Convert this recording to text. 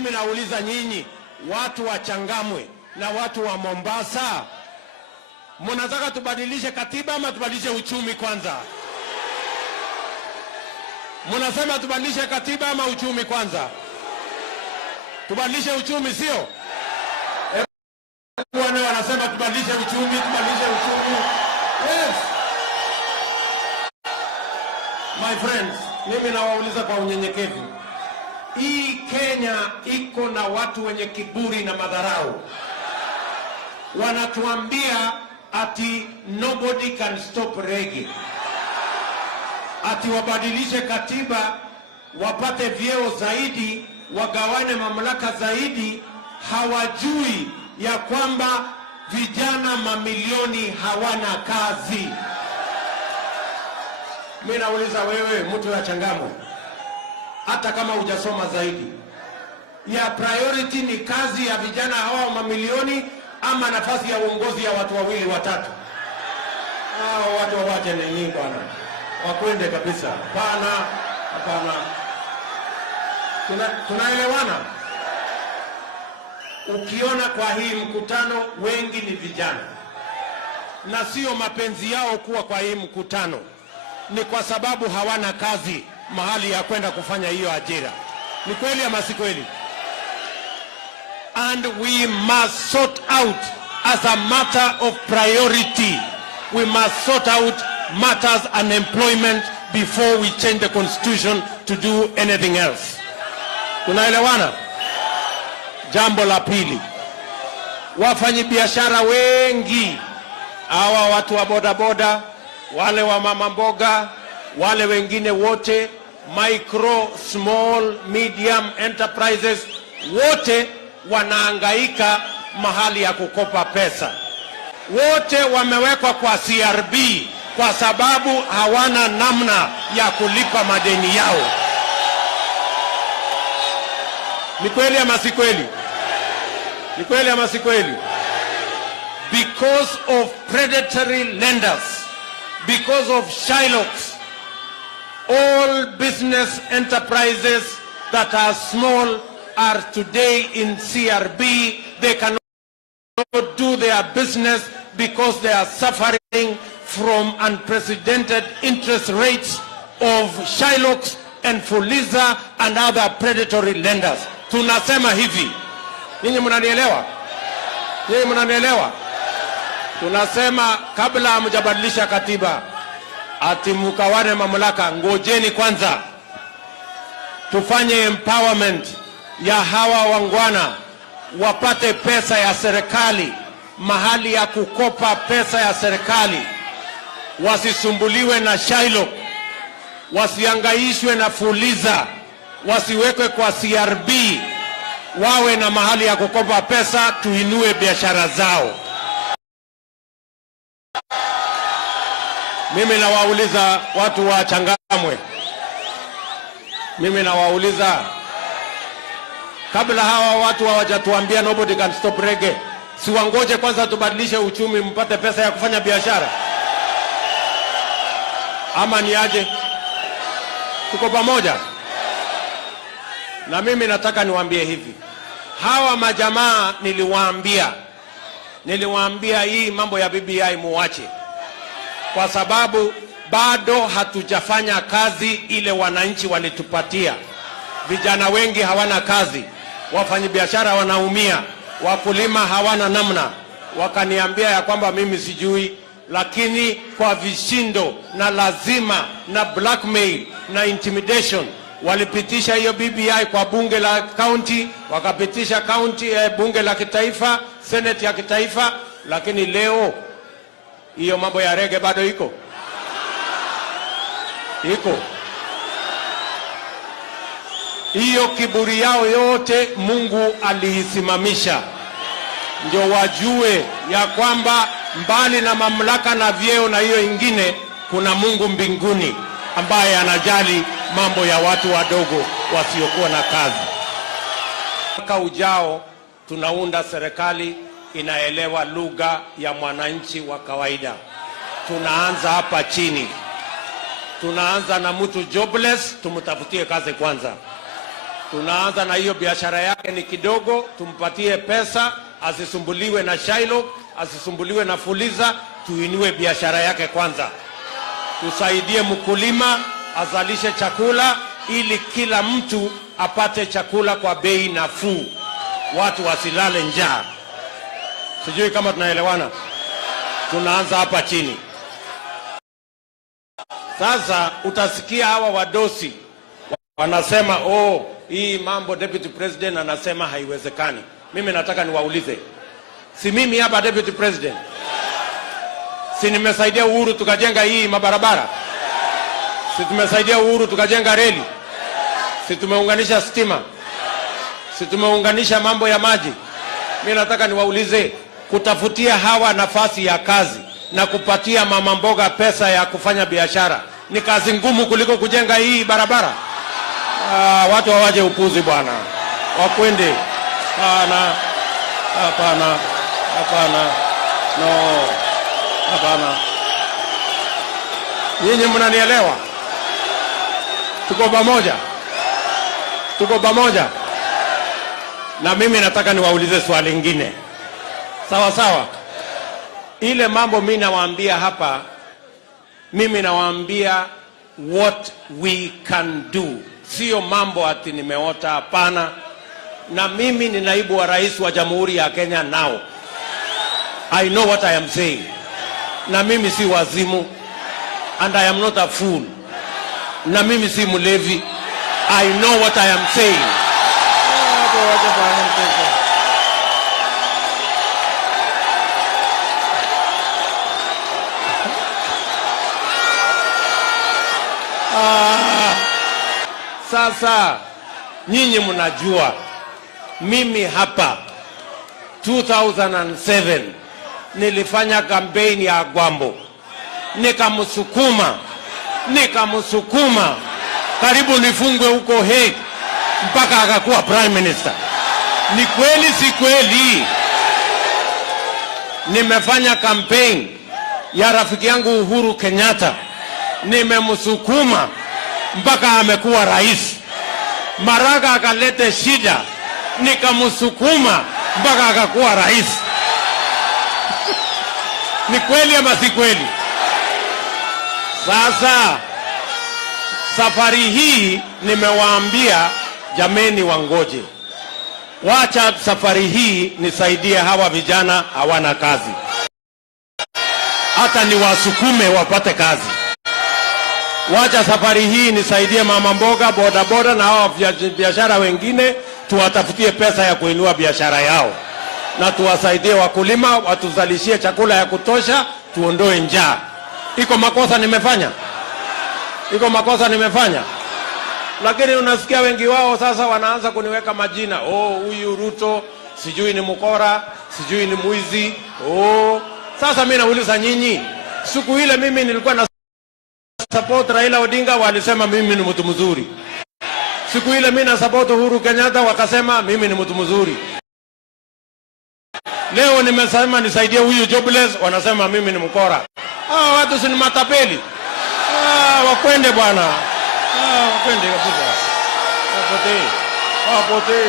mimi nauliza nyinyi, watu wa Changamwe na watu wa Mombasa, mnataka tubadilishe katiba ama tubadilishe uchumi kwanza? Mnasema tubadilishe katiba ama uchumi kwanza? Tubadilishe uchumi, sio? Bwana wanasema tubadilishe uchumi, tubadilishe uchumi. Yes. My friends, mimi nawauliza kwa unyenyekevu. Hii Kenya iko na watu wenye kiburi na madharau. Wanatuambia ati nobody can stop reggae. Ati wabadilishe katiba, wapate vyeo zaidi, wagawane mamlaka zaidi. Hawajui ya kwamba vijana mamilioni hawana kazi. Mimi nauliza wewe, mtu wa Changamwe, hata kama hujasoma zaidi, ya priority ni kazi ya vijana hawa mamilioni ama nafasi ya uongozi ya watu wawili watatu? Hao watu wawache nini bwana, wakwende kabisa. Hapana, hapana. Tunaelewana? Ukiona kwa hii mkutano wengi ni vijana, na sio mapenzi yao kuwa kwa hii mkutano, ni kwa sababu hawana kazi mahali ya kwenda kufanya hiyo ajira. Ni kweli ama si kweli? And we must sort out as a matter of priority. We must sort out matters and employment before we change the constitution to do anything else. Tunaelewana? Jambo la pili, wafanyabiashara wengi, hawa watu wa bodaboda, wale wa mama mboga, wale wengine wote, micro, small, medium enterprises, wote wanahangaika mahali ya kukopa pesa. Wote wamewekwa kwa CRB kwa sababu hawana namna ya kulipa madeni yao. Ni kweli ama si kweli? Ni kweli ama si kweli? Because of predatory lenders, because of Shylocks, all business enterprises that are small are today in CRB. They cannot do their business because they are suffering from unprecedented interest rates of Shylocks and Fuliza and other predatory lenders. Tunasema hivi, ninyi mnanielewa? Ninyi mnanielewa? Tunasema kabla hamjabadilisha katiba ati mkawane mamlaka, ngojeni kwanza tufanye empowerment ya hawa wangwana, wapate pesa ya serikali, mahali ya kukopa pesa ya serikali, wasisumbuliwe na Shylock, wasiangaishwe na Fuliza, wasiwekwe kwa CRB, wawe na mahali ya kukopa pesa, tuinue biashara zao. Mimi nawauliza watu wa Changamwe, mimi nawauliza, kabla hawa watu hawajatuambia nobody can stop reggae, si wangoje kwanza tubadilishe uchumi mpate pesa ya kufanya biashara? Ama ni aje? Tuko pamoja? Na mimi nataka niwaambie hivi, hawa majamaa niliwaambia hii mambo ya BBI muache, kwa sababu bado hatujafanya kazi ile wananchi walitupatia. Vijana wengi hawana kazi, wafanyabiashara wanaumia, wakulima hawana namna. Wakaniambia ya kwamba mimi sijui, lakini kwa vishindo na lazima na blackmail na intimidation walipitisha hiyo BBI kwa bunge la county, wakapitisha county bunge la kitaifa, senate ya kitaifa. Lakini leo hiyo mambo ya reggae bado iko. Hiyo kiburi yao yote Mungu aliisimamisha, ndio wajue ya kwamba mbali na mamlaka na vyeo na hiyo ingine, kuna Mungu mbinguni ambaye anajali mambo ya watu wadogo wasiokuwa na kazi. Mwaka ujao tunaunda serikali inaelewa lugha ya mwananchi wa kawaida. Tunaanza hapa chini. Tunaanza na mtu jobless, tumtafutie kazi kwanza. Tunaanza na hiyo biashara yake ni kidogo, tumpatie pesa, asisumbuliwe na Shylock, asisumbuliwe na Fuliza, tuinue biashara yake kwanza. Tusaidie mkulima azalishe chakula ili kila mtu apate chakula kwa bei nafuu. Watu wasilale njaa. Sijui kama tunaelewana. Tunaanza hapa chini. Sasa utasikia hawa wadosi wanasema hii mambo Deputy President anasema haiwezekani. Mimi nataka niwaulize. Si mimi hapa Deputy President? Si nimesaidia Uhuru tukajenga hii mabarabara? Si tumesaidia Uhuru tukajenga reli? Si tumeunganisha stima? Si tumeunganisha mambo ya maji? Mimi nataka niwaulize, kutafutia hawa nafasi ya kazi na kupatia mama mboga pesa ya kufanya biashara ni kazi ngumu kuliko kujenga hii barabara? Watu hawaje upuzi bwana. Wakwende. Hapana. No. Hapana. Nyinyi mnanielewa? Tuko pamoja. Na mimi nataka niwaulize swali lingine. Sawa. Ile mambo mimi nawaambia hapa, mimi nawaambia what we can do. Sio mambo ati nimeota, hapana. Na mimi ni naibu wa rais wa Jamhuri ya Kenya now. I know what I am saying. Na mimi si wazimu. And I am not a fool. Na mimi si mlevi. I know what I am saying. Sasa nyinyi mnajua mimi hapa 2007 nilifanya kampeni ya Gwambo, nikamsukuma karibu nifungwe huko Hague mpaka akakuwa prime minister. Ni kweli si kweli? Nimefanya kampeni ya rafiki yangu Uhuru Kenyatta, nimemsukuma mpaka amekuwa rais. Maraga akalete shida, nikamsukuma mpaka akakuwa rais. Ni kweli ama si kweli? Sasa safari hii nimewaambia jameni, wangoje. Wacha safari hii nisaidie hawa vijana hawana kazi, hata niwasukume wapate kazi. Wacha safari hii nisaidie mama mboga, bodaboda na hawa biashara wengine, tuwatafutie pesa ya kuinua biashara yao, na tuwasaidie wakulima watuzalishie chakula ya kutosha, tuondoe njaa. Iko makosa nimefanya? Lakini unasikia wengi wao sasa wanaanza kuniweka majina. Huyu Ruto sijui ni mkora, sijui ni mwizi. Sasa mimi nauliza nyinyi, siku ile mimi nilikuwa na support Raila Odinga, walisema mimi ni mtu mzuri. Siku ile mimi na support Uhuru Kenyatta, wakasema mimi ni mtu mzuri. Leo nimesema nisaidie huyu jobless, wanasema mimi ni mkora. Watu si ni matapeli. Wakwende bwana. Wakwende kabisa. Wapote.